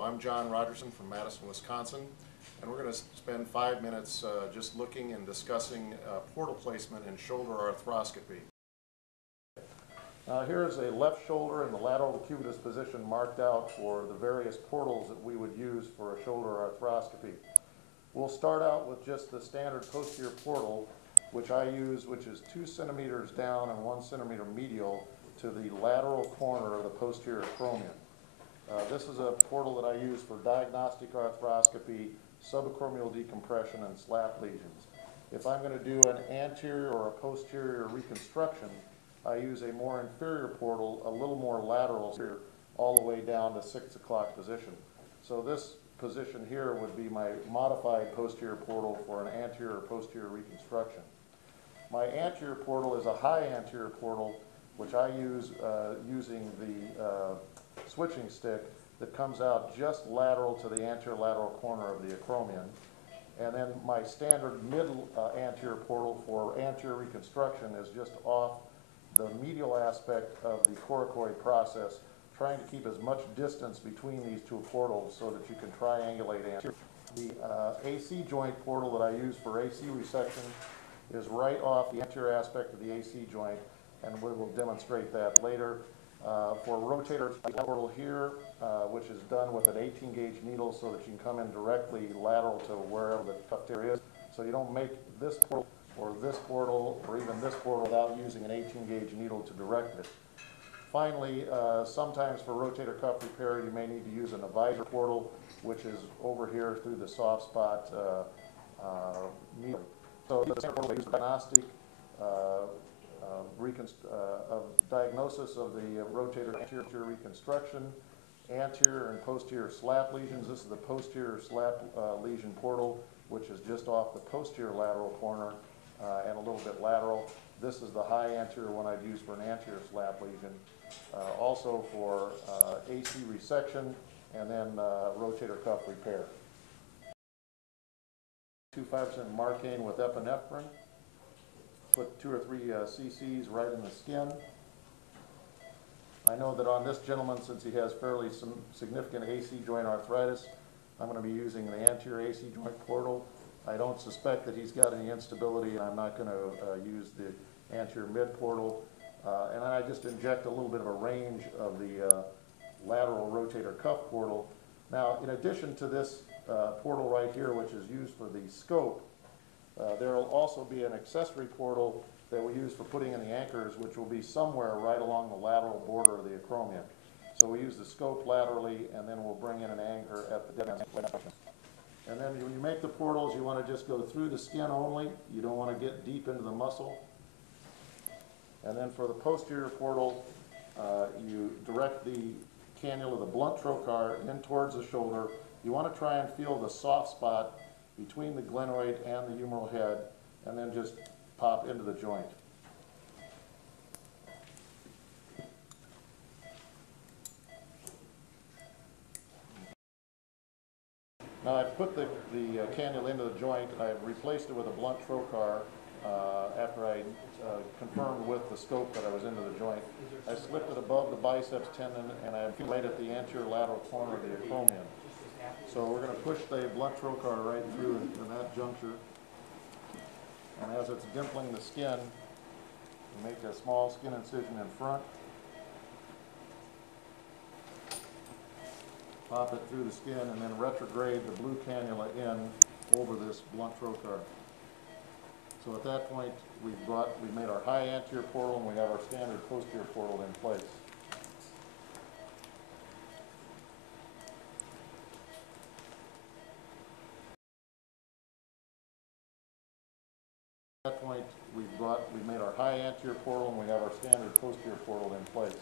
Hello, I'm John Rogerson from Madison, Wisconsin, and we're going to spend 5 minutes just looking and discussing portal placement in shoulder arthroscopy. Here is a left shoulder in the lateral decubitus position marked out for the various portals that we would use for a shoulder arthroscopy. We'll start out with just the standard posterior portal, which I use, which is 2 centimeters down and 1 centimeter medial to the lateral corner of the posterior acromion. This is a portal that I use for diagnostic arthroscopy, subacromial decompression, and SLAP lesions. If I'm going to do an anterior or a posterior reconstruction, I use a more inferior portal, a little more lateral here, all the way down to 6 o'clock position. So this position here would be my modified posterior portal for an anterior or posterior reconstruction. My anterior portal is a high anterior portal, which I use using the switching stick that comes out just lateral to the anterolateral corner of the acromion. And then my standard middle anterior portal for anterior reconstruction is just off the medial aspect of the coracoid process, trying to keep as much distance between these two portals so that you can triangulate anterior. The AC joint portal that I use for AC resection is right off the anterior aspect of the AC joint, and we will demonstrate that later. For rotator portal here, which is done with an 18 gauge needle so that you can come in directly lateral to wherever the tuft area is. So you don't make this portal or this portal or even this portal without using an 18 gauge needle to direct it. Finally, sometimes for rotator cuff repair you may need to use an advisor portal, which is over here through the soft spot needle. So the portal is diagnostic of diagnosis of the rotator anterior reconstruction, anterior and posterior SLAP lesions. This is the posterior SLAP lesion portal, which is just off the posterior lateral corner and a little bit lateral. This is the high anterior one I'd use for an anterior SLAP lesion. Also for AC resection and then rotator cuff repair. 2-5% Marcaine with epinephrine. Put 2 or 3 cc's right in the skin. I know that on this gentleman, since he has fairly significant AC joint arthritis, I'm going to be using the anterior AC joint portal. I don't suspect that he's got any instability, and I'm not going to use the anterior mid portal. And then I just inject a little bit of a range of the lateral rotator cuff portal. Now, in addition to this portal right here, which is used for the scope, there will also be an accessory portal that we use for putting in the anchors, which will be somewhere right along the lateral border of the acromion. So we use the scope laterally, and then we'll bring in an anchor at the dead end. And then when you make the portals, you want to just go through the skin only. You don't want to get deep into the muscle. And then for the posterior portal, you direct the cannula, the blunt trocar, in towards the shoulder. You want to try and feel the soft spot between the glenoid and the humeral head, and then just pop into the joint. Now I've put the cannula into the joint. I've replaced it with a blunt trocar after I confirmed with the scope that I was into the joint. I slipped it above the biceps tendon, and I right at the anterior lateral corner of the acromion. So we're going to push the blunt trocar right through in that juncture. And as it's dimpling the skin, we make a small skin incision in front. Pop it through the skin and then retrograde the blue cannula in over this blunt trocar. So at that point, we made our high anterior portal and we have our standard posterior portal in place. At that point, we made our high anterior portal and we have our standard posterior portal in place.